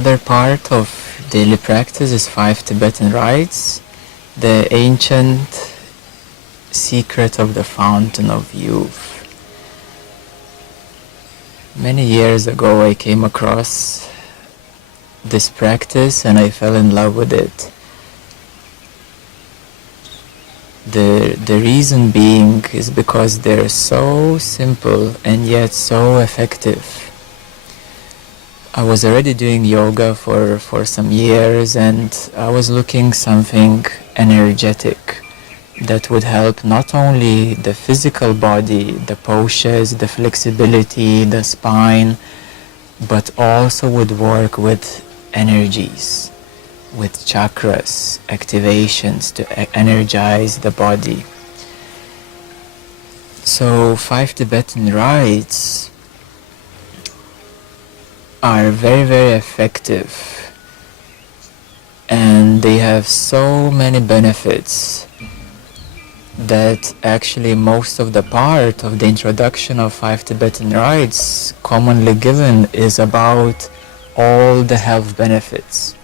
Another part of daily practice is Five Tibetan Rites, the ancient secret of the fountain of youth. Many years ago I came across this practice and I fell in love with it. The reason being is because they're so simple and yet so effective. I was already doing yoga for some years, and I was looking something energetic that would help not only the physical body, the postures, the flexibility, the spine, but also would work with energies, with chakras, activations to energize the body. So Five Tibetan Rites are very, very effective, and they have so many benefits that actually most of the part of the introduction of Five Tibetan Rites commonly given is about all the health benefits.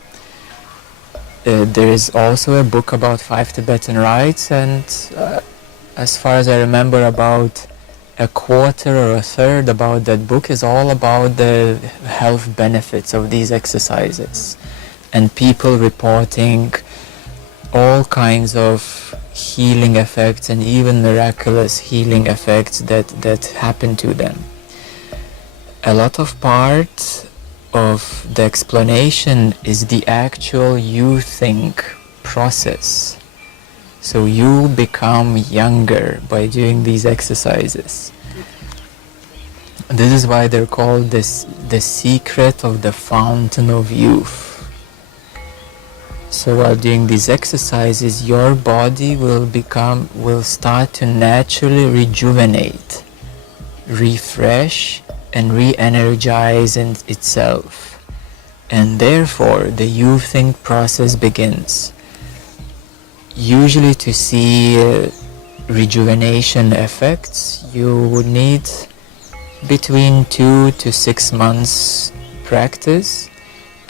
There is also a book about Five Tibetan Rites, and as far as I remember, about a quarter or a third about that book is all about the health benefits of these exercises, and people reporting all kinds of healing effects and even miraculous healing effects that happen to them. A lot of part of the explanation is the actual you think process. So you become younger by doing these exercises. This is why they're called the secret of the fountain of youth. So while doing these exercises, your body will start to naturally rejuvenate, refresh, and re-energize in itself. And therefore, the you think process begins. Usually to see rejuvenation effects, you would need between 2 to 6 months practice,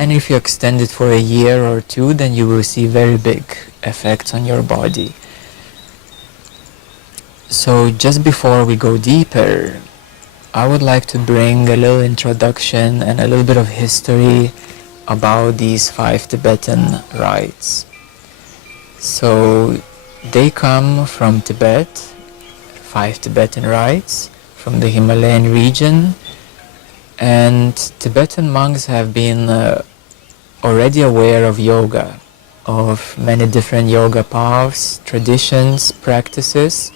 and if you extend it for a year or two, then you will see very big effects on your body. So just before we go deeper, I would like to bring a little introduction and a little bit of history about these Five Tibetan Rites. So they come from Tibet, Five Tibetan Rites, from the Himalayan region, and Tibetan monks have been already aware of yoga, of many different yoga paths, traditions, practices,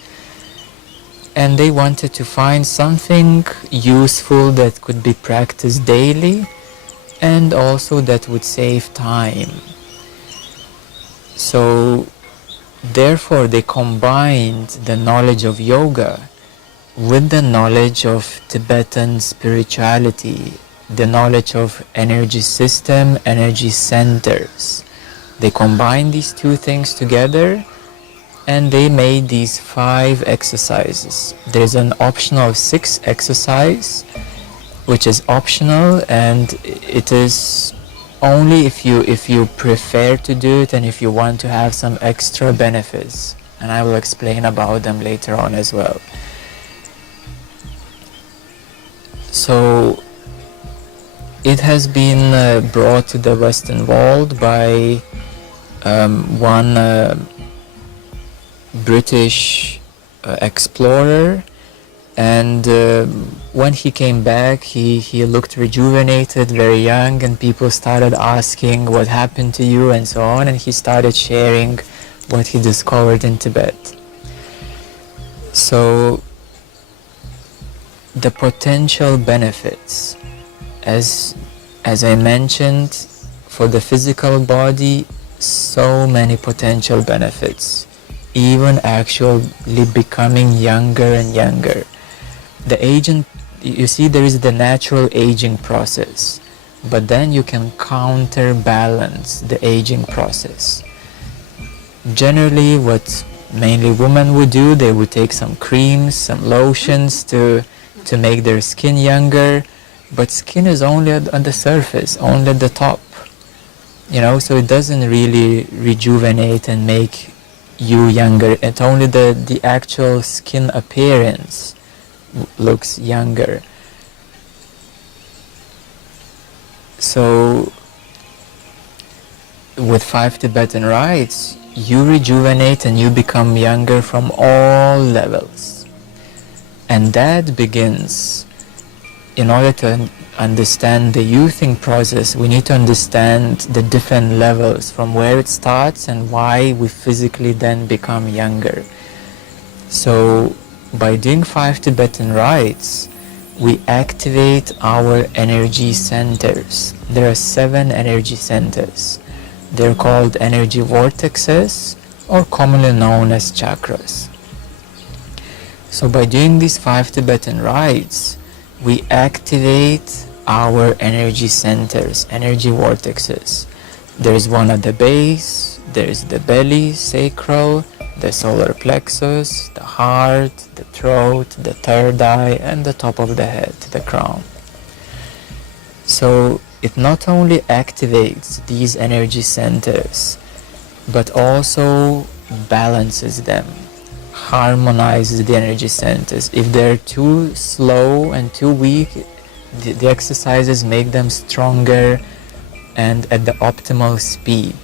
and they wanted to find something useful that could be practiced daily and also that would save time. So therefore they combined the knowledge of yoga with the knowledge of Tibetan spirituality, the knowledge of energy system, energy centers. They combined these two things together and they made these 5 exercises. There's an optional 6 exercise which is optional, and it is only if you prefer to do it and if you want to have some extra benefits, and I will explain about them later on as well. So it has been brought to the Western world by one British explorer, and when he came back he looked rejuvenated, very young, and people started asking what happened to you and so on, and he started sharing what he discovered in Tibet. So the potential benefits, as I mentioned, for the physical body, so many potential benefits, even actually becoming younger and younger. The aging, you see, there is the natural aging process, but then you can counterbalance the aging process. Generally, what mainly women would do, they would take some creams, some lotions to make their skin younger, but skin is only on the surface, only at the top, so it doesn't really rejuvenate and make you younger. It's only the actual skin appearance looks younger. So with 5 Tibetan rites, you rejuvenate and you become younger from all levels. And that begins, in order to understand the youthing process, we need to understand the different levels from where it starts and why we physically then become younger. So by doing 5 Tibetan rites, we activate our energy centers. There are 7 energy centers. They're called energy vortexes, or commonly known as chakras. So by doing these 5 Tibetan rites, we activate our energy centers, energy vortexes. There's one at the base, there's the belly, sacral, the solar plexus, the heart, the throat, the third eye, and the top of the head, the crown. So it not only activates these energy centers, but also balances them, harmonizes the energy centers. If they're too slow and too weak, the exercises make them stronger and at the optimal speed.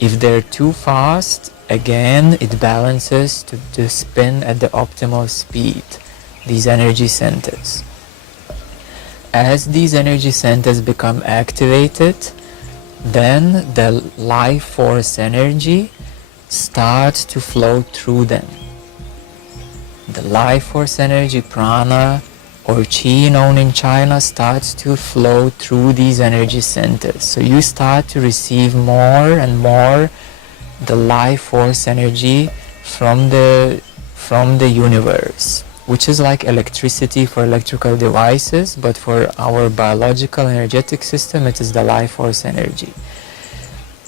If they're too fast, again, it balances to spin at the optimal speed, these energy centers. As these energy centers become activated, then the life force energy starts to flow through them. The life force energy, prana, or chi known in China, starts to flow through these energy centers. So you start to receive more and more the life force energy from the universe, which is like electricity for electrical devices, but for our biological energetic system, it is the life force energy.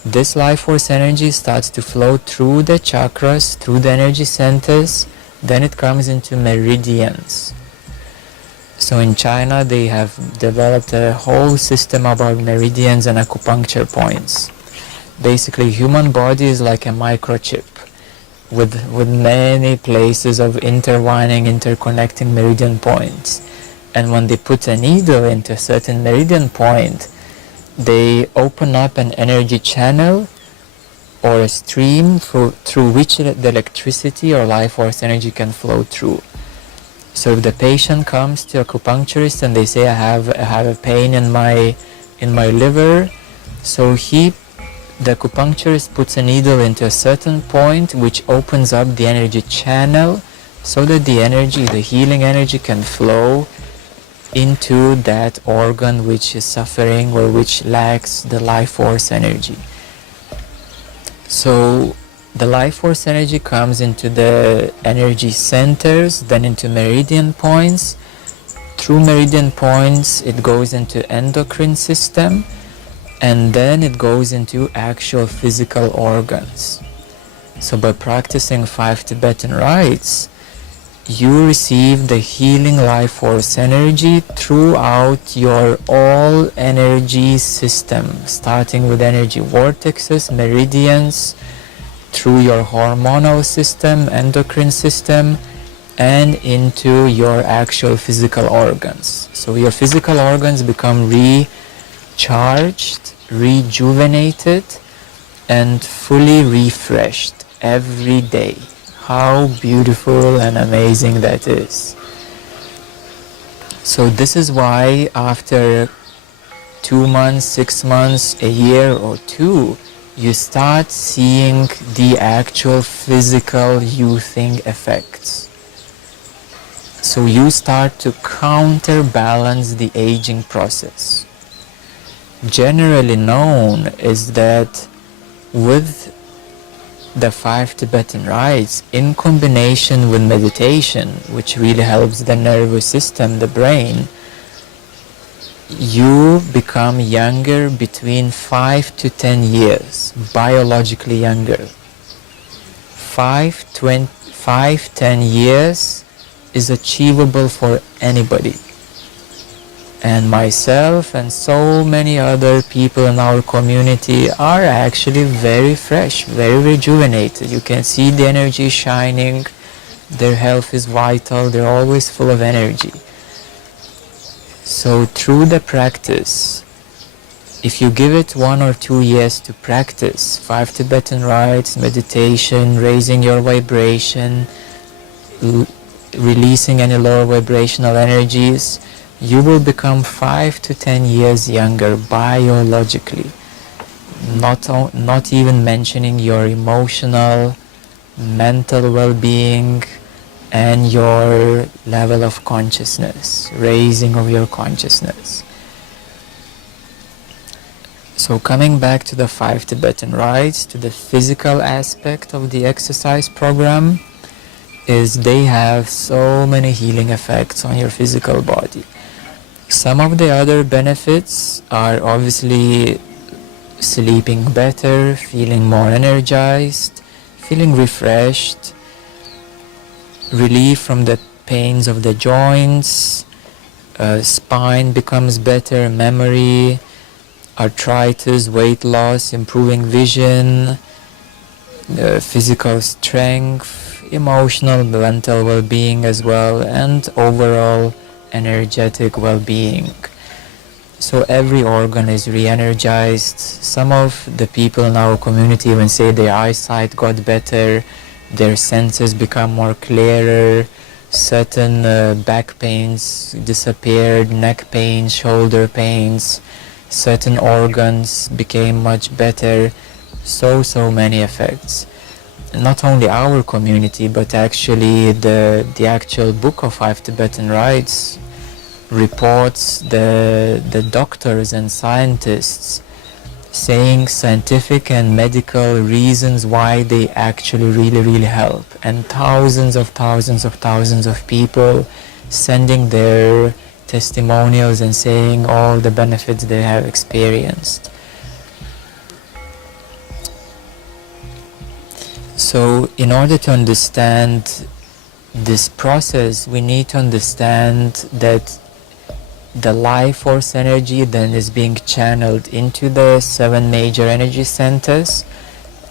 This life force energy starts to flow through the chakras, through the energy centers, then it comes into meridians. So in China, they have developed a whole system about meridians and acupuncture points. Basically, human body is like a microchip with many places of intertwining, interconnecting meridian points. And when they put a needle into a certain meridian point, they open up an energy channel or a stream through which the electricity or life force energy can flow through. So if the patient comes to acupuncturist and they say, I have a pain in my liver, so the acupuncturist puts a needle into a certain point which opens up the energy channel so that the energy, the healing energy, can flow into that organ which is suffering or which lacks the life force energy. So the life force energy comes into the energy centers, then into meridian points. Through meridian points, it goes into endocrine system, and then it goes into actual physical organs. So by practicing 5 Tibetan rites, you receive the healing life force energy throughout your all energy system, starting with energy vortexes, meridians, through your hormonal system, endocrine system, and into your actual physical organs. So your physical organs become recharged, rejuvenated, and fully refreshed every day. How beautiful and amazing that is. So this is why after 2 months, 6 months, a year or two, you start seeing the actual physical youthing effects. So you start to counterbalance the aging process. Generally known is that with the 5 Tibetan rites, in combination with meditation, which really helps the nervous system, the brain, you become younger between 5 to 10 years, biologically younger. 5-10 years is achievable for anybody. and myself and so many other people in our community are actually very fresh, very rejuvenated. You can see the energy shining, their health is vital, they're always full of energy. So through the practice, if you give it 1 or 2 years to practice 5 Tibetan rites, meditation, raising your vibration, releasing any lower vibrational energies, you will become 5 to 10 years younger biologically. Not even mentioning your emotional, mental well-being and your level of consciousness, raising of your consciousness. So coming back to the 5 Tibetan rites, to the physical aspect of the exercise program, is they have so many healing effects on your physical body. Some of the other benefits are obviously sleeping better, feeling more energized, feeling refreshed, relief from the pains of the joints, spine becomes better, memory, arthritis, weight loss, improving vision, physical strength, emotional, mental well-being as well, and overall energetic well-being. So every organ is re-energized. Some of the people in our community even say their eyesight got better, their senses become more clearer, certain back pains disappeared, neck pains, shoulder pains, certain organs became much better. So many effects. Not only our community, but actually the actual book of 5 Tibetan Rites reports the doctors and scientists saying scientific and medical reasons why they actually really help, and thousands of people sending their testimonials and saying all the benefits they have experienced. So in order to understand this process, we need to understand that the life force energy then is being channeled into the 7 major energy centers,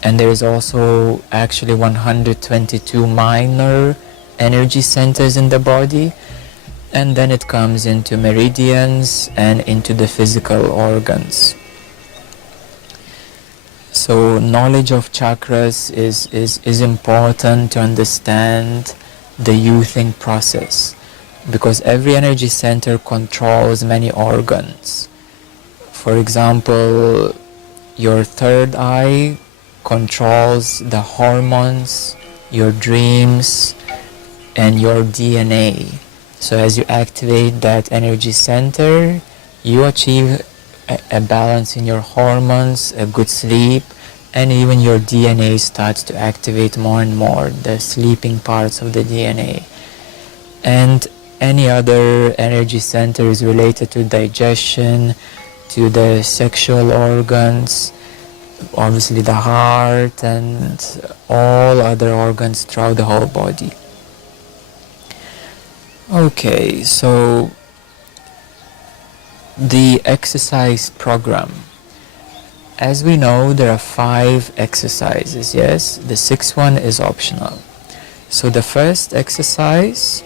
and there is also actually 122 minor energy centers in the body, and then it comes into meridians and into the physical organs. So knowledge of chakras is important to understand the youthing process, because every energy center controls many organs. For example, your third eye controls the hormones, your dreams, and your DNA. So as you activate that energy center, you achieve a balance in your hormones, a good sleep, and even your DNA starts to activate more and more, the sleeping parts of the DNA. And any other energy center is related to digestion, to the sexual organs, obviously the heart, and all other organs throughout the whole body. Okay, so the exercise program. As we know, there are 5 exercises, yes? The 6th one is optional. So the first exercise,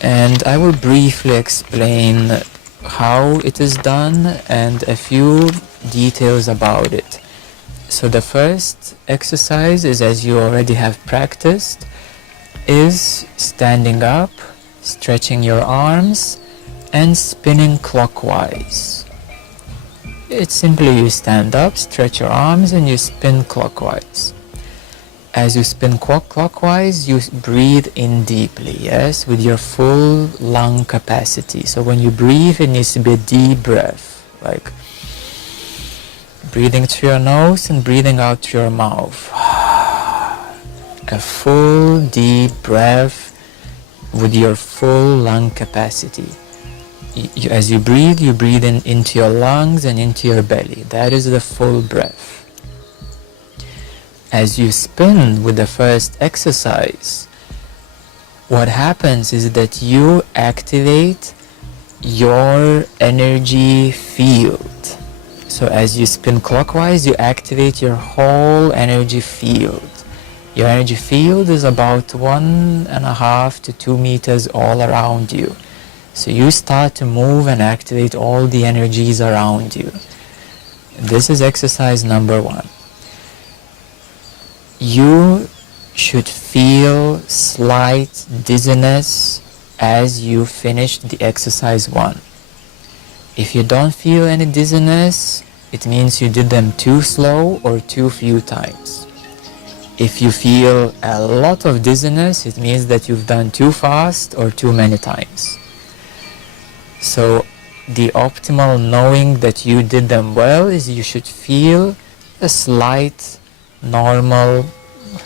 and I will briefly explain how it is done and a few details about it. So the first exercise is, as you already have practiced, is standing up, stretching your arms, and spinning clockwise. It's simply you stand up, stretch your arms, and you spin clockwise. As you spin clockwise, you breathe in deeply, yes, with your full lung capacity. So when you breathe, it needs to be a deep breath, like breathing through your nose and breathing out through your mouth. A full deep breath with your full lung capacity. As you breathe in into your lungs and into your belly. That is the full breath. As you spin with the first exercise, what happens is that you activate your energy field. So as you spin clockwise, you activate your whole energy field. Your energy field is about 1.5 to 2 meters all around you. So you start to move and activate all the energies around you. This is exercise number 1. You should feel slight dizziness as you finish the exercise 1. If you don't feel any dizziness, it means you did them too slow or too few times. If you feel a lot of dizziness, it means that you've done too fast or too many times. So the optimal knowing that you did them well is you should feel a slight normal,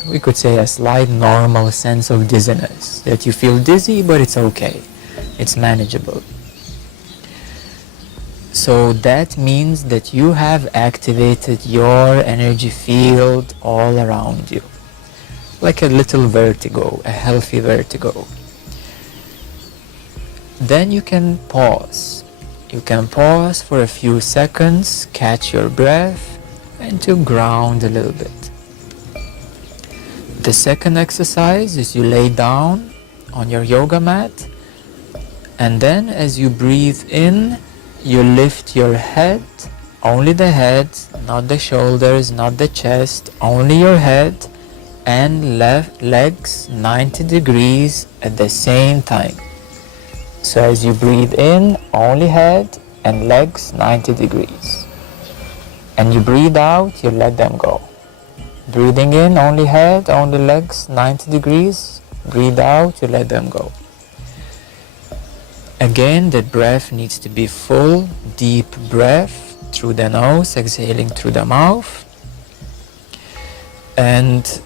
we could say a slight normal sense of dizziness. That you feel dizzy, but it's okay. It's manageable. So that means that you have activated your energy field all around you. Like a little vertigo, a healthy vertigo. Then you can pause. You can pause for a few seconds, catch your breath, and to ground a little bit. The second exercise is you lay down on your yoga mat, and then as you breathe in, you lift your head, only the head, not the shoulders, not the chest, only your head, and legs 90 degrees at the same time. So as you breathe in, only head and legs 90 degrees. And you breathe out, you let them go. Breathing in, only head, only legs 90 degrees. Breathe out, you let them go. Again, the breath needs to be full, deep breath through the nose, exhaling through the mouth. And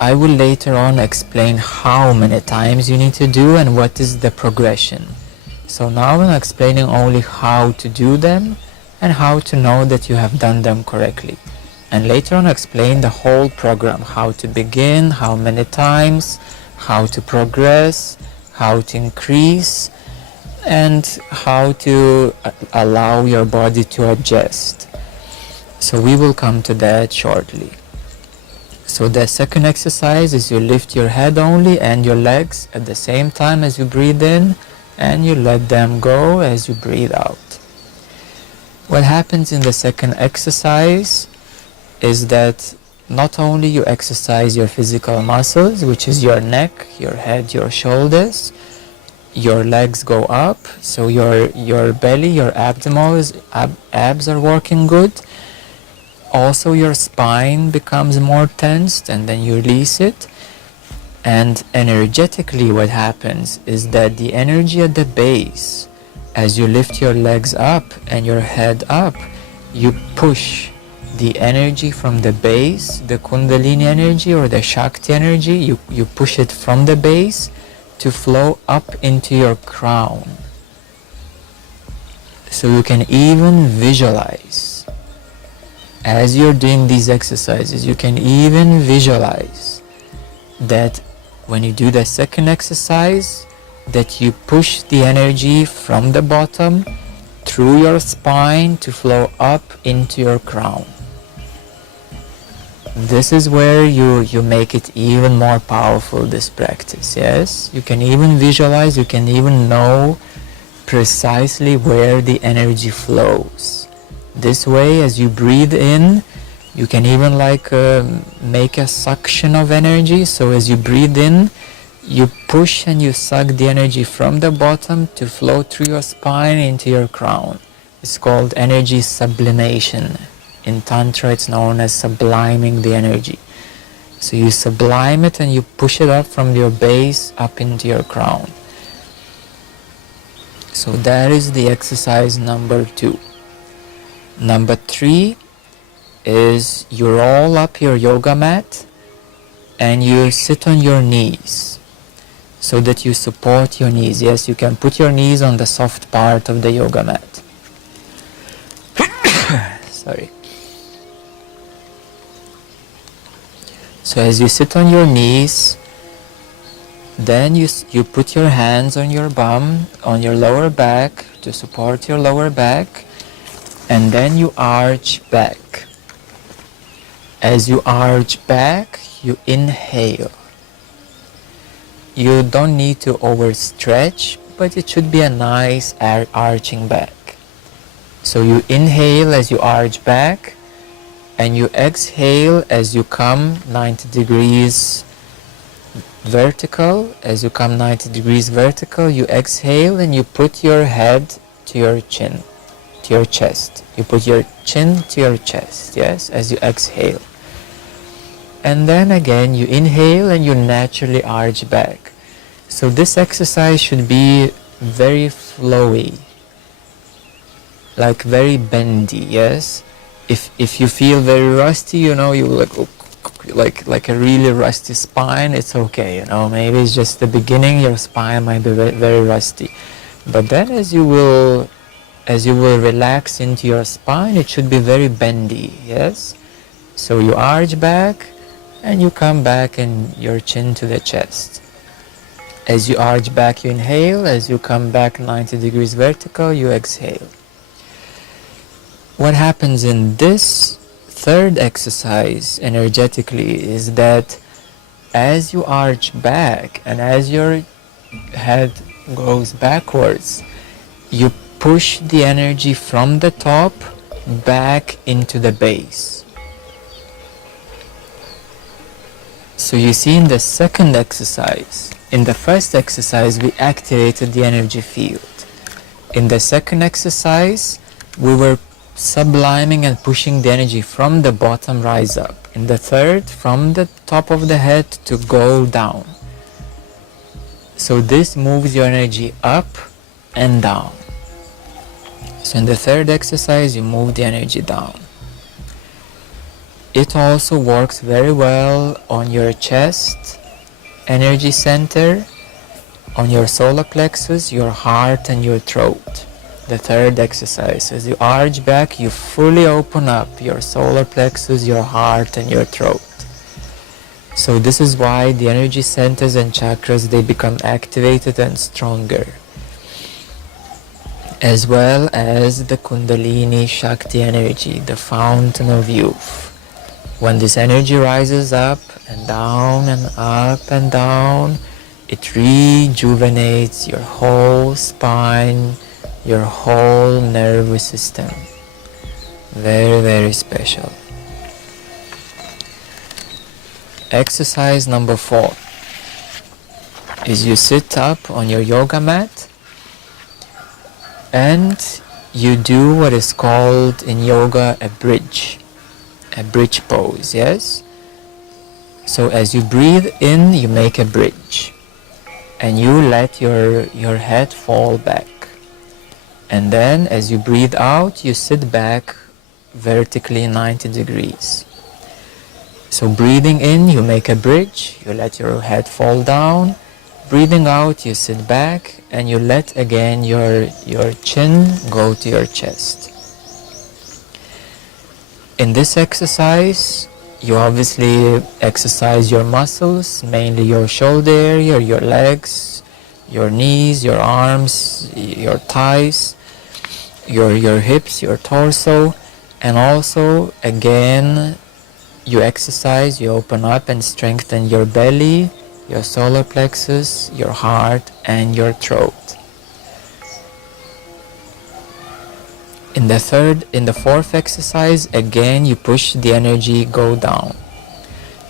I will later on explain how many times you need to do and what is the progression. So now I'm explaining only how to do them and how to know that you have done them correctly. And later on explain the whole program, how to begin, how many times, how to progress, how to increase, and how to allow your body to adjust. So we will come to that shortly. So the second exercise is you lift your head only and your legs at the same time as you breathe in, and you let them go as you breathe out. What happens in the second exercise is that not only you exercise your physical muscles, which is your neck, your head, your shoulders, your legs go up, so your belly, your abs are working good. Also your spine becomes more tensed, and then you release it. And energetically what happens is that the energy at the base, as you lift your legs up and your head up, you push the energy from the base, the Kundalini energy or the Shakti energy, you push it from the base to flow up into your crown. So you can even visualize, as you're doing these exercises, you can even visualize that when you do the second exercise, that you push the energy from the bottom through your spine to flow up into your crown. This is where you make it even more powerful, this practice, yes? You can even visualize, you can even know precisely where the energy flows. This way, as you breathe in, you can even make a suction of energy. So as you breathe in, you push and you suck the energy from the bottom to flow through your spine into your crown. It's called energy sublimation. In Tantra, it's known as subliming the energy. So you sublime it and you push it up from your base up into your crown. So that is the exercise number 2. Number 3 is you roll up your yoga mat and you sit on your knees so that you support your knees. Yes, you can put your knees on the soft part of the yoga mat. Sorry. So as you sit on your knees, Then you put your hands on your bum, on your lower back to support your lower back, and then you arch back. As you arch back, you inhale. You don't need to overstretch, but it should be a nice arching back. So you inhale as you arch back, and you exhale as you come 90 degrees vertical. As you come 90 degrees vertical, you exhale and you put your head to your chin, to your chest. You put your chin to your chest, yes, as you exhale. And then again, you inhale and you naturally arch back. So this exercise should be very flowy, like very bendy, yes. If you feel very rusty, you know, you like a really rusty spine, it's okay, you know, maybe it's just the beginning, your spine might be very rusty. But then as you will relax into your spine, it should be very bendy, yes. So you arch back and you come back and your chin to the chest. As you arch back, you inhale. As you come back 90 degrees vertical, you exhale. What happens in this third exercise energetically is that as you arch back and as your head goes backwards, you push the energy from the top back into the base. So you see, in the second exercise, in the first exercise we activated the energy field. In the second exercise we were subliming and pushing the energy from the bottom rise up. In the third, from the top of the head to go down. So this moves your energy up and down. So in the third exercise you move the energy down. It also works very well on your chest energy center, on your solar plexus, your heart and your throat. The third exercise, as you arch back, you fully open up your solar plexus, your heart and your throat. So this is why the energy centers and chakras, they become activated and stronger, as well as the Kundalini Shakti energy, the fountain of youth. When this energy rises up and down and up and down, it rejuvenates your whole spine, your whole nervous system. Very, very special. Exercise number 4 is you sit up on your yoga mat and you do what is called in yoga a bridge pose, yes? So as you breathe in, you make a bridge and you let your head fall back. And then as you breathe out, you sit back vertically 90 degrees. So breathing in, you make a bridge, you let your head fall down. Breathing out, you sit back and you let again your chin go to your chest. In this exercise, you obviously exercise your muscles, mainly your shoulder area, your legs, your knees, your arms, your thighs, your hips, your torso, and also again you exercise, you open up and strengthen your belly, your solar plexus, your heart and your throat. In the fourth exercise, again you push the energy go down.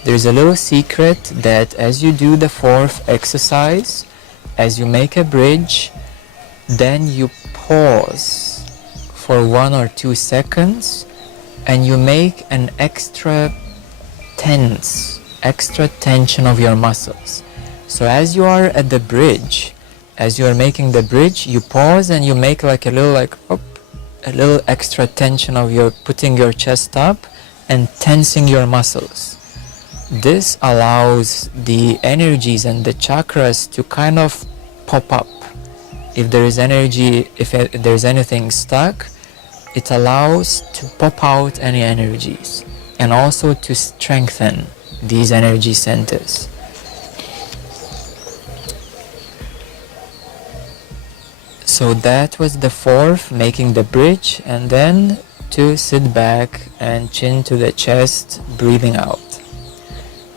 There's a little secret that as you do the fourth exercise, as you make a bridge, then you pause for 1 or 2 seconds and you make an extra tension of your muscles. So as you are at the bridge, as you are making the bridge, you pause and you make like a little extra tension of your putting your chest up and tensing your muscles. This allows the energies and the chakras to kind of pop up. If there is energy, if there's anything stuck, it allows to pop out any energies and also to strengthen these energy centers. So that was the fourth, making the bridge, and then to sit back and chin to the chest, breathing out.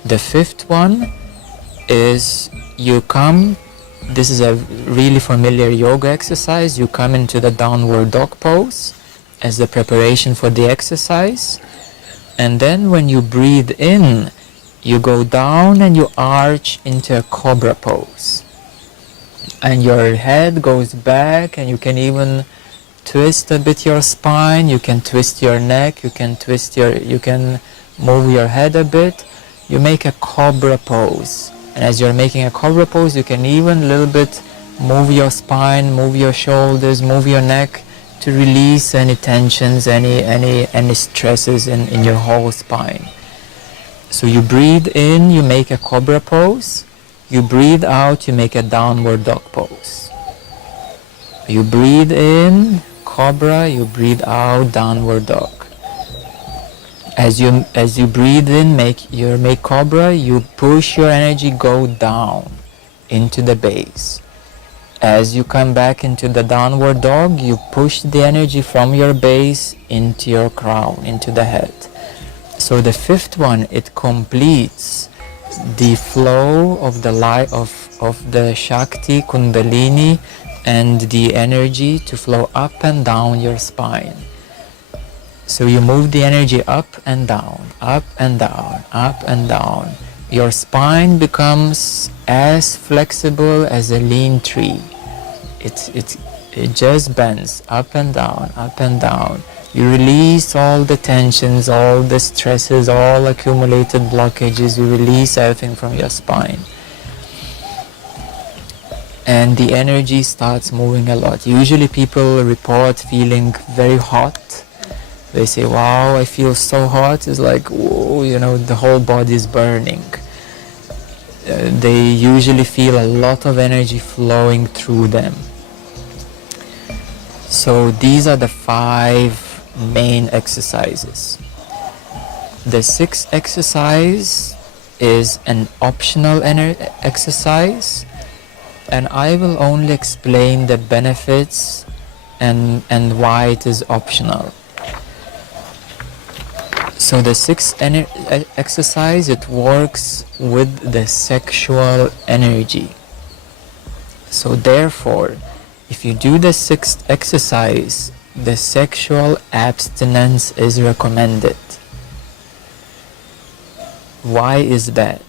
The fifth one is you come, this is a really familiar yoga exercise, you come into the downward dog pose as the preparation for the exercise, and then when you breathe in, you go down and you arch into a cobra pose. And your head goes back, and you can even twist a bit your spine, you can twist your neck, you can move your head a bit. You make a cobra pose. And as you're making a cobra pose, you can even a little bit move your spine, move your shoulders, move your neck to release any tensions, any stresses in your whole spine. So you breathe in, you make a cobra pose. You breathe out, you make a downward dog pose. You breathe in, cobra, you breathe out, downward dog. As you breathe in, make cobra, you push your energy, go down into the base. As you come back into the downward dog, you push the energy from your base into your crown, into the head. So the fifth one, it completes the flow of the light of the Shakti, Kundalini, and the energy to flow up and down your spine. So you move the energy up and down, up and down, up and down. Your spine becomes as flexible as a lean tree. It just bends up and down, up and down. You release all the tensions, all the stresses, all accumulated blockages. You release everything from your spine. And the energy starts moving a lot. Usually people report feeling very hot. They say, wow, I feel so hot. It's like, whoa, the whole body is burning. They usually feel a lot of energy flowing through them. So these are the 5 main exercises. The 6th exercise is an optional exercise, and I will only explain the benefits and why it is optional. So the 6th exercise, it works with the sexual energy. So therefore, if you do the 6th exercise, the sexual abstinence is recommended. Why is that?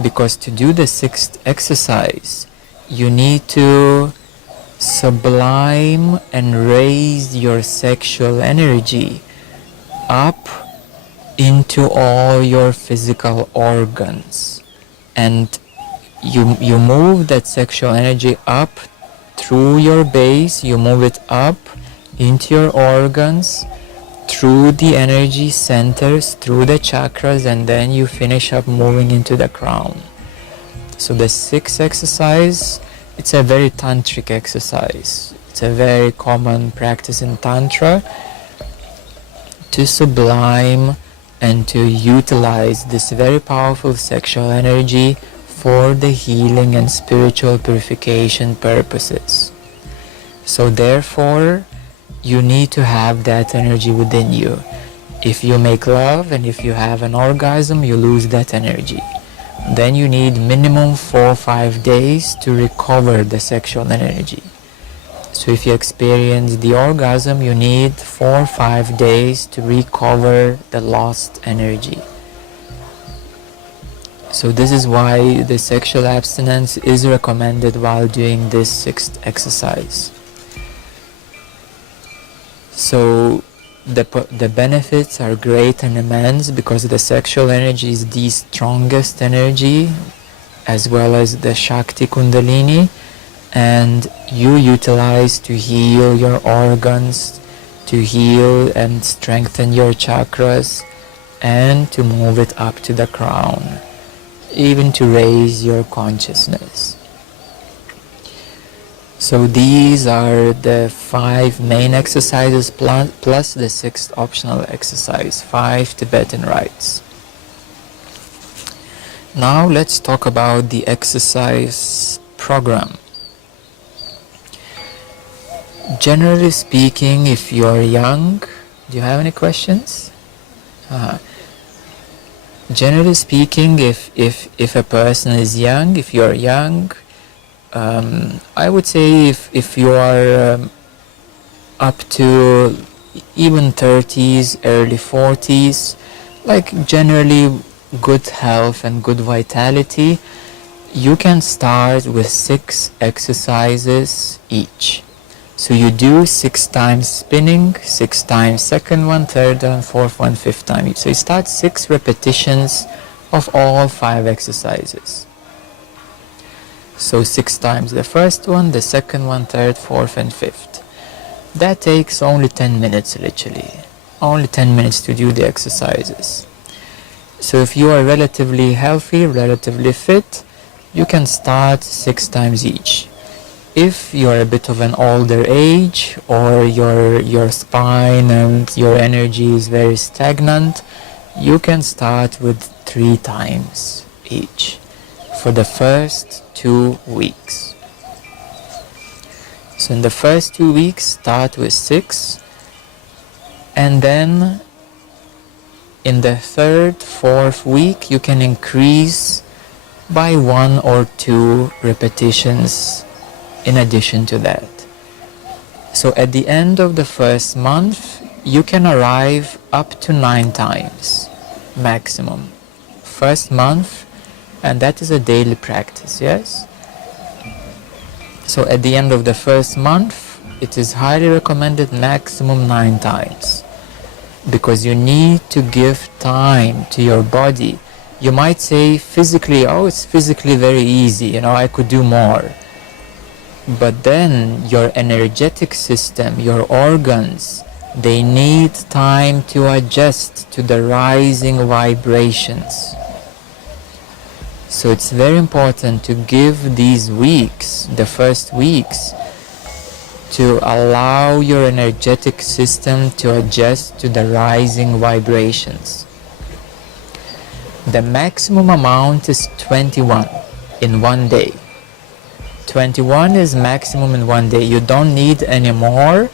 Because to do the 6th exercise, you need to sublime and raise your sexual energy up into all your physical organs, and you move that sexual energy up through your base, you move it up into your organs, through the energy centers, through the chakras, and then you finish up moving into the crown. So the 6th exercise, it's a very tantric exercise. It's a very common practice in Tantra to sublime and to utilize this very powerful sexual energy for the healing and spiritual purification purposes. So therefore, you need to have that energy within you. If you make love and if you have an orgasm, you lose that energy. Then you need minimum 4 or 5 days to recover the sexual energy. So if you experience the orgasm, you need 4 or 5 days to recover the lost energy. So this is why the sexual abstinence is recommended while doing this 6th exercise. So the benefits are great and immense because the sexual energy is the strongest energy, as well as the Shakti Kundalini, and you utilize to heal your organs, to heal and strengthen your chakras, and to move it up to the crown, even to raise your consciousness. So these are the 5 main exercises plus the 6th optional exercise, 5 Tibetan Rites. Now let's talk about the exercise program. Generally speaking, if you're young, do you have any questions? Uh, Generally speaking, if a person is young, if you're young, I would say if you are up to even 30s, early 40s, like generally good health and good vitality, you can start with 6 exercises each. So you do 6 times spinning, 6 times second one, third one, fourth one, fifth time. So you start 6 repetitions of all 5 exercises. So 6 times the first one, the second one, third, fourth and fifth. That takes only 10 minutes literally. Only 10 minutes to do the exercises. So if you are relatively healthy, relatively fit, you can start 6 times each. If you're a bit of an older age, or your spine and your energy is very stagnant, you can start with 3 times each for the first 2 weeks. So in the first 2 weeks, start with 6, and then in the third, fourth week, you can increase by 1 or 2 repetitions in addition to that. So at the end of the first month, you can arrive up to 9 times maximum. First month, and that is a daily practice, yes? So at the end of the first month, it is highly recommended maximum 9 times, because you need to give time to your body. You might say physically, oh, it's physically very easy, I could do more. But then your energetic system, your organs, they need time to adjust to the rising vibrations. So it's very important to give these weeks, the first weeks, to allow your energetic system to adjust to the rising vibrations. The maximum amount is 21 in one day. 21 is maximum in one day. You don't need any more,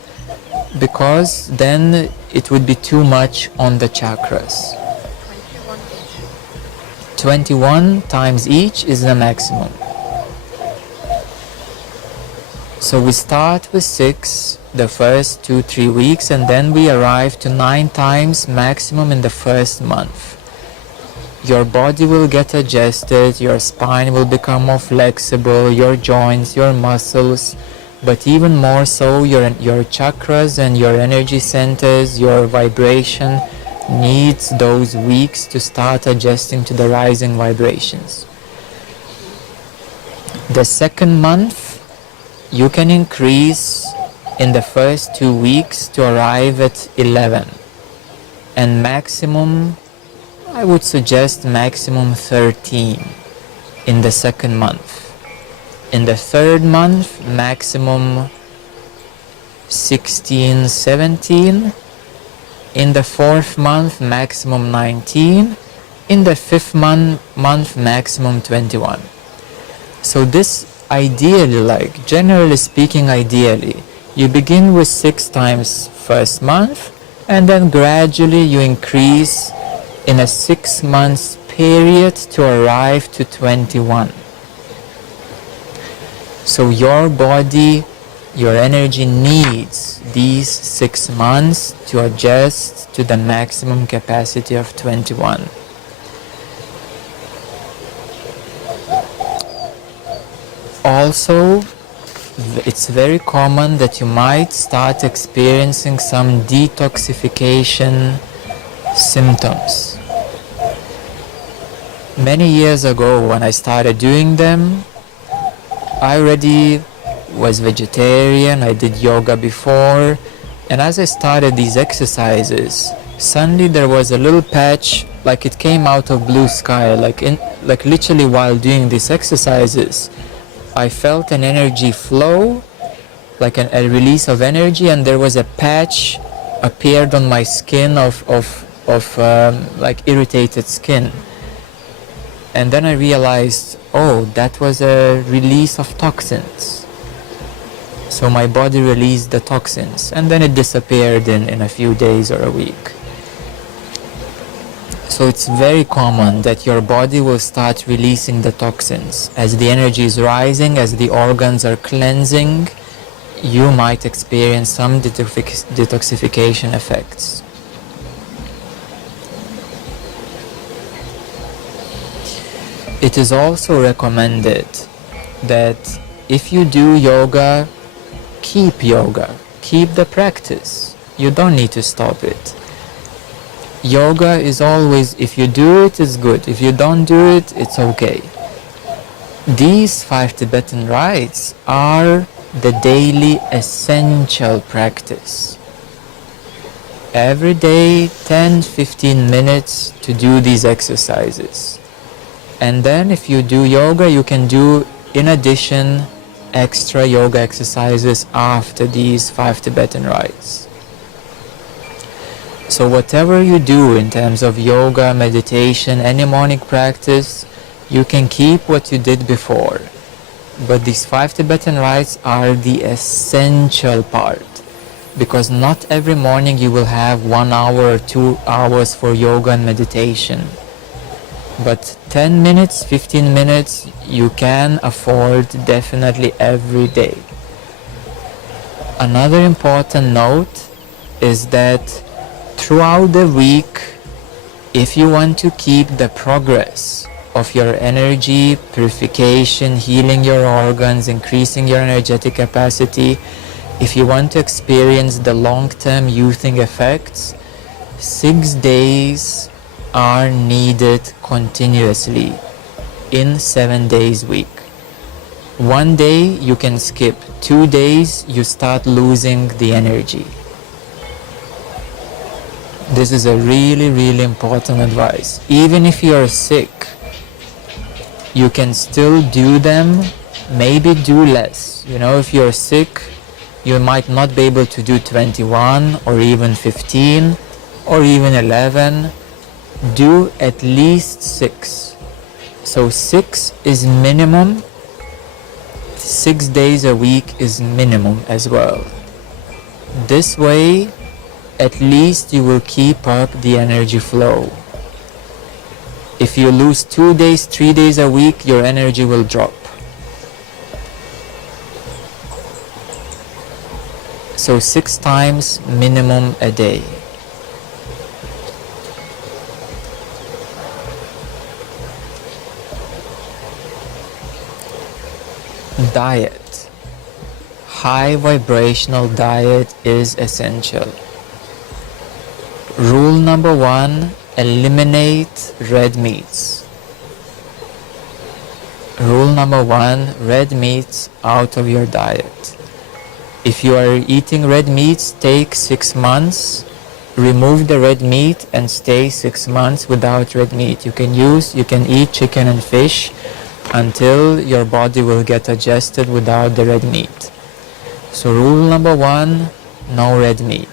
because then it would be too much on the chakras. 21 times each is the maximum. So we start with 6 the first 2-3 weeks, and then we arrive to 9 times maximum in the first month. Your body will get adjusted, your spine will become more flexible, your joints, your muscles, but even more so your chakras and your energy centers, your vibration needs those weeks to start adjusting to the rising vibrations. The second month, you can increase in the first 2 weeks to arrive at 11, and maximum, I would suggest maximum 13 in the second month. In the third month, maximum 16, 17. In the fourth month, maximum 19. In the fifth month, maximum 21. So this ideally, generally speaking, ideally, you begin with 6 times first month, and then gradually you increase in a 6 months period to arrive to 21. So your body, your energy needs these 6 months to adjust to the maximum capacity of 21. Also, it's very common that you might start experiencing some detoxification symptoms. Many years ago, when I started doing them, I already was vegetarian, I did yoga before, and as I started these exercises, suddenly there was a little patch, like it came out of blue sky, like literally while doing these exercises, I felt an energy flow, like a release of energy, and there was a patch appeared on my skin of like irritated skin. And then I realized, oh, that was a release of toxins. So my body released the toxins, and then it disappeared in a few days or a week. So it's very common that your body will start releasing the toxins. As the energy is rising, as the organs are cleansing, you might experience some detoxification effects. It is also recommended that if you do yoga, keep the practice. You don't need to stop it. Yoga is always, if you do it, it's good. If you don't do it, it's okay. These 5 Tibetan rites are the daily essential practice. Every day, 10-15 minutes to do these exercises. And then if you do yoga, you can do, in addition, extra yoga exercises after these 5 Tibetan rites. So whatever you do in terms of yoga, meditation, any morning practice, you can keep what you did before. But these 5 Tibetan rites are the essential part, because not every morning you will have 1 hour or 2 hours for yoga and meditation. But 10 minutes, 15 minutes, you can afford definitely every day. Another important note is that throughout the week, if you want to keep the progress of your energy, purification, healing your organs, increasing your energetic capacity, if you want to experience the long-term youthing effects, 6 days are needed continuously in 7 days week. 1 day you can skip, 2 days you start losing the energy. This is a really important advice. Even if you are sick, you can still do them, maybe do less. You know, if you're sick, you might not be able to do 21 or even 15 or even 11. Do at least 6. So 6 is minimum. 6 days a week is minimum as well. This way, at least you will keep up the energy flow. If you lose 2 days, 3 days a week, your energy will drop. So 6 times minimum a day. Diet. High vibrational diet is essential. Rule number 1, eliminate red meats. Rule number 1, red meats out of your diet. If you are eating red meats, take 6 months, remove the red meat and stay 6 months without red meat. You can eat chicken and fish until your body will get adjusted without the red meat. So rule number 1, no red meat.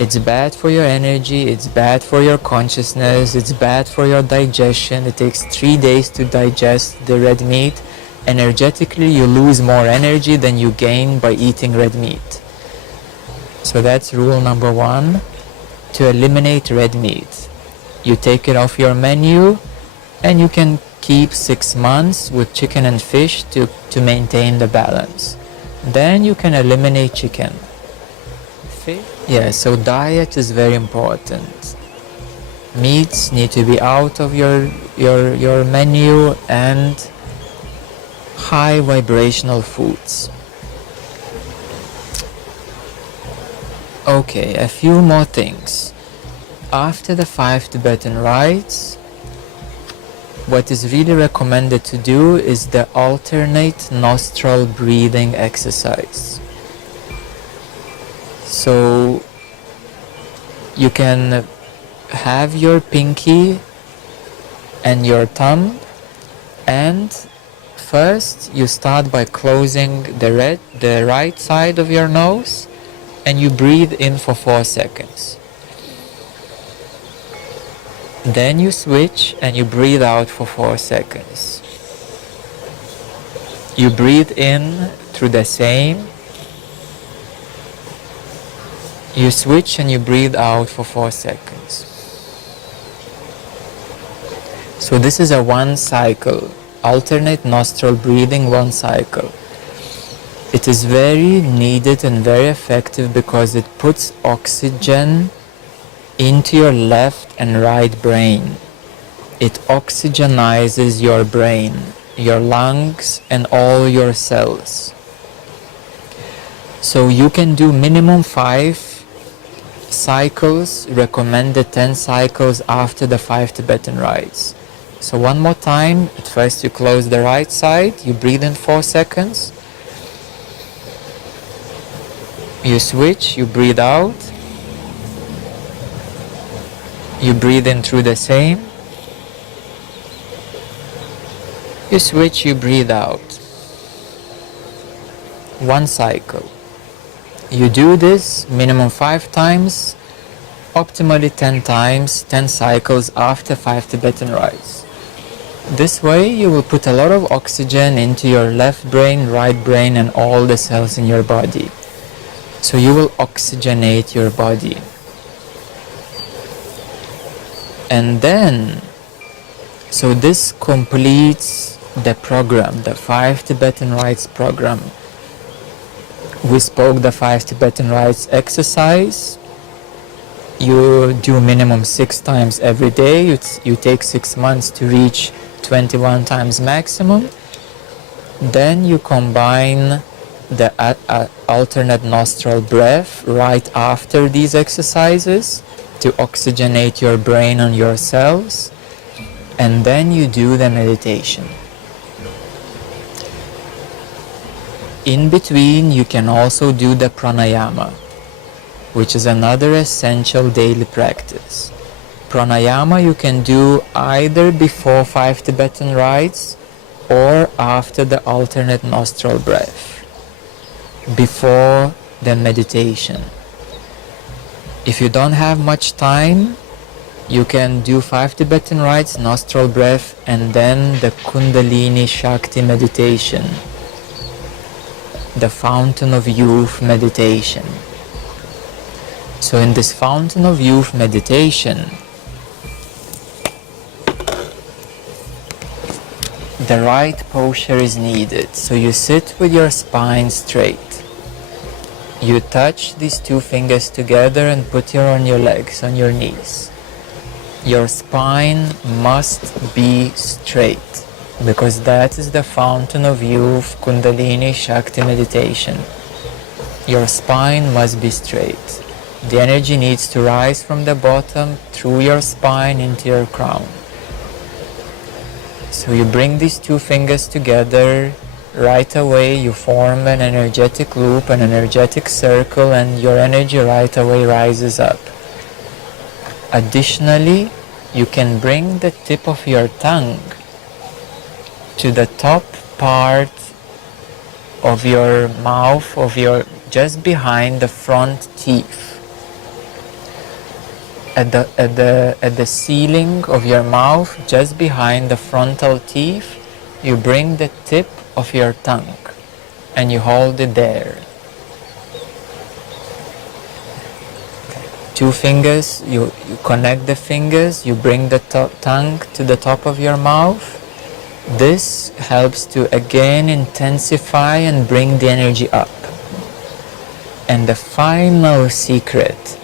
It's bad for your energy, it's bad for your consciousness, it's bad for your digestion. It takes 3 days to digest the red meat. Energetically, you lose more energy than you gain by eating red meat. So that's rule number 1, to eliminate red meat. You take it off your menu and you can keep 6 months with chicken and fish to maintain the balance. Then you can eliminate chicken. Yeah, so diet is very important. Meats need to be out of your menu, and high vibrational foods. Okay, a few more things. After the 5 Tibetan rites, what is really recommended to do is the alternate nostril breathing exercise. So you can have your pinky and your thumb, and first you start by closing the right side of your nose, and you breathe in for 4 seconds. Then you switch and you breathe out for 4 seconds. You breathe in through the same You switch and you breathe out for 4 seconds. So this is a 1 cycle, alternate nostril breathing, 1 cycle. It is very needed and very effective because it puts oxygen into your left and right brain. It oxygenizes your brain, your lungs, and all your cells. So you can do minimum 5 cycles, recommended 10 cycles after the 5 Tibetan Rites. So one more time, at first you close the right side, you breathe in 4 seconds, you switch, you breathe out, you breathe in through the same, you switch, you breathe out. 1 cycle. You do this minimum 5 times, optimally 10 times, 10 cycles after 5 Tibetan Rites. This way you will put a lot of oxygen into your left brain, right brain, and all the cells in your body. So you will oxygenate your body. And then, so this completes the program, the 5 Tibetan Rites program. We spoke the 5 Tibetan Rites exercise. You do minimum 6 times every day. You take 6 months to reach 21 times maximum. Then you combine the alternate nostril breath right after these exercises to oxygenate your brain and your cells. And then you do the meditation. In between, you can also do the pranayama, which is another essential daily practice. Pranayama you can do either before 5 Tibetan Rites or after the alternate nostril breath, before the meditation. If you don't have much time, you can do 5 Tibetan Rites, nostril breath, and then the Kundalini Shakti meditation, the Fountain of Youth meditation. So in this Fountain of Youth meditation, the right posture is needed. So you sit with your spine straight. You touch these 2 fingers together and put on your legs, on your knees. Your spine must be straight, because that is the Fountain of Youth Kundalini Shakti meditation. Your spine must be straight. The energy needs to rise from the bottom through your spine into your crown. So you bring these 2 fingers together. Right away you form an energetic loop, an energetic circle, and your energy right away rises up. Additionally, you can bring the tip of your tongue to the top part of your mouth, just behind the front teeth. At the ceiling of your mouth, just behind the frontal teeth, you bring the tip of your tongue and you hold it there. 2 fingers, you connect the fingers, you bring the tongue to the top of your mouth. This helps to again intensify and bring the energy up. And the final secret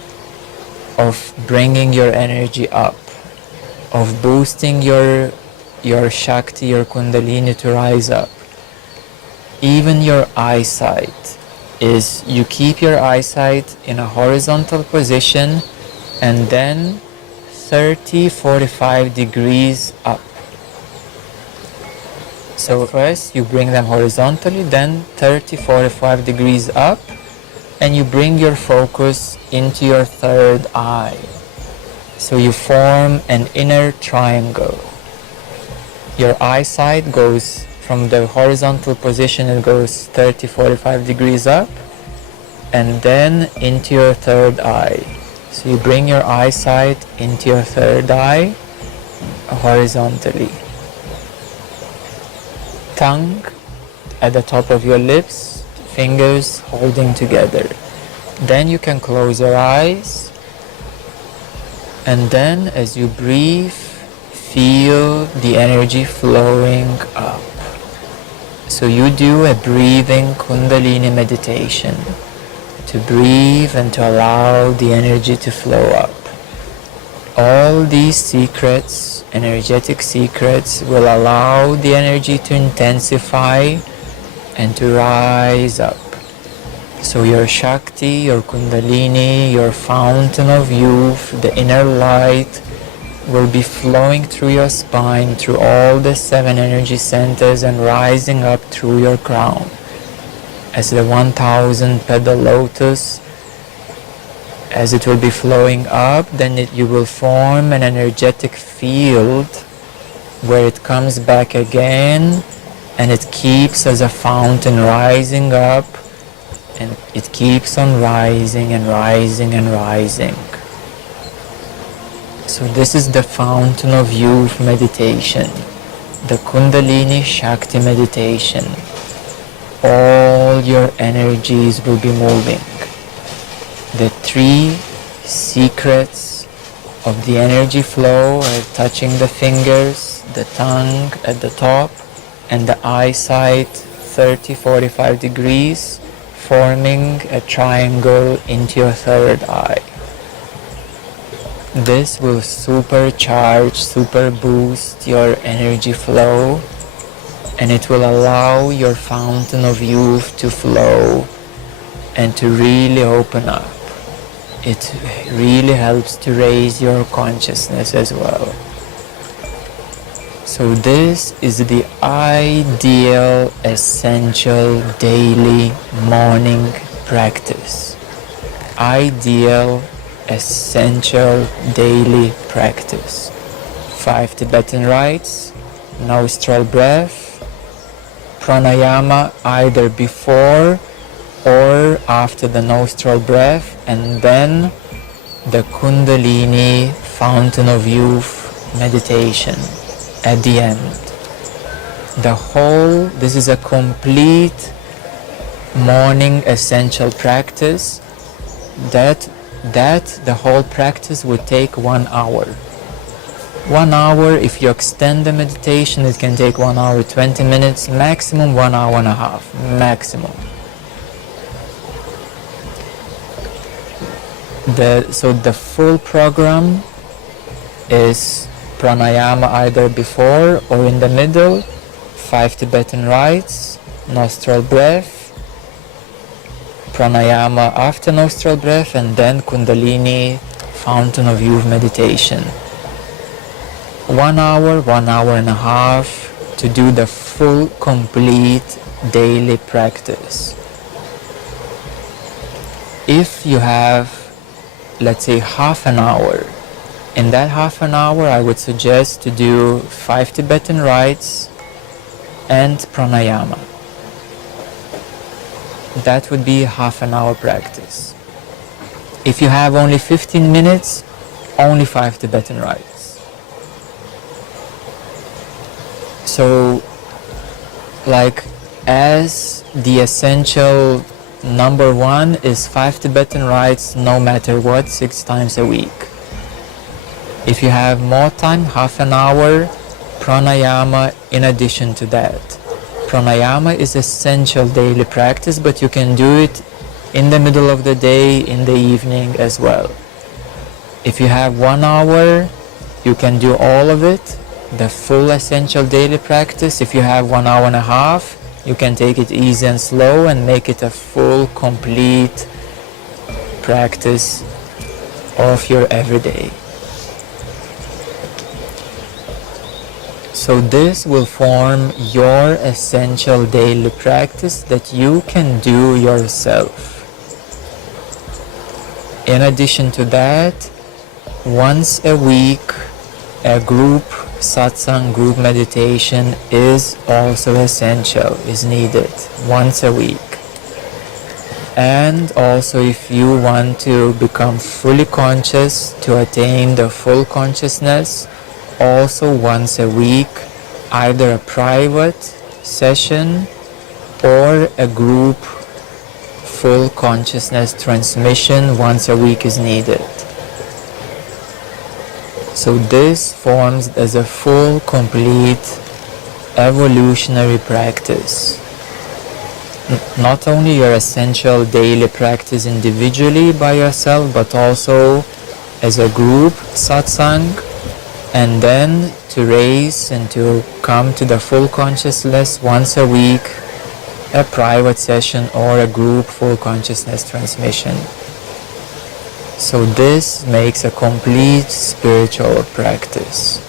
of bringing your energy up, of boosting your Shakti, your Kundalini to rise up, even your eyesight, is you keep your eyesight in a horizontal position and then 30-45 degrees up. So first you bring them horizontally, then 30-45 degrees up, and you bring your focus into your third eye. So you form an inner triangle. Your eyesight goes from the horizontal position, it goes 30-45 degrees up, and then into your third eye. So you bring your eyesight into your third eye horizontally. Tongue at the top of your lips, fingers holding together. Then you can close your eyes, and then as you breathe, feel the energy flowing up. So you do a breathing Kundalini meditation to breathe and to allow the energy to flow up. All these secrets, energetic secrets, will allow the energy to intensify and to rise up. So your Shakti, your Kundalini, your fountain of youth, the inner light will be flowing through your spine, through all the 7 energy centers and rising up through your crown. As the 1000 petal lotus, as it will be flowing up, then you will form an energetic field where it comes back again and it keeps as a fountain rising up, and it keeps on rising and rising and rising. So this is the fountain of youth meditation, the Kundalini Shakti meditation. All your energies will be moving. The 3 secrets of the energy flow are touching the fingers, the tongue at the top, and the eyesight 30-45 degrees, forming a triangle into your third eye. This will supercharge, super boost your energy flow, and it will allow your fountain of youth to flow and to really open up. It really helps to raise your consciousness as well. So this is the ideal, essential, daily morning practice. Ideal, essential, daily practice. 5 Tibetan Rites, nostril breath, pranayama either before or after the nostril breath, and then the Kundalini Fountain of Youth meditation at the end. This is a complete morning essential practice that the whole practice would take 1 hour. 1 hour, if you extend the meditation, it can take 1 hour 20 minutes, maximum 1 hour and a half, maximum. So the full program is pranayama either before or in the middle, 5 Tibetan Rites, nostril breath, pranayama after nostril breath, and then Kundalini Fountain of Youth meditation. 1 hour, 1 hour and a half to do the full, complete daily practice. If you have, let's say, half an hour, in that half an hour I would suggest to do 5 Tibetan Rites and pranayama. That would be half an hour practice. If you have only 15 minutes, only 5 Tibetan Rites. So, like, as the essential number 1 is 5 Tibetan Rites no matter what, 6 times a week. If you have more time, half an hour, pranayama in addition to that. Pranayama is essential daily practice, but you can do it in the middle of the day, in the evening as well. If you have 1 hour, you can do all of it, the full essential daily practice. If you have 1 hour and a half, you can take it easy and slow and make it a full, complete practice of your everyday. So this will form your essential daily practice that you can do yourself. In addition to that, once a week, a group satsang, group meditation is also essential, is needed once a week. And also, if you want to become fully conscious, to attain the full consciousness, also once a week, either a private session or a group full consciousness transmission once a week is needed. So this forms as a full, complete evolutionary practice. Not only your essential daily practice individually by yourself, but also as a group satsang, and then to raise and to come to the full consciousness once a week, a private session or a group full consciousness transmission. So this makes a complete spiritual practice.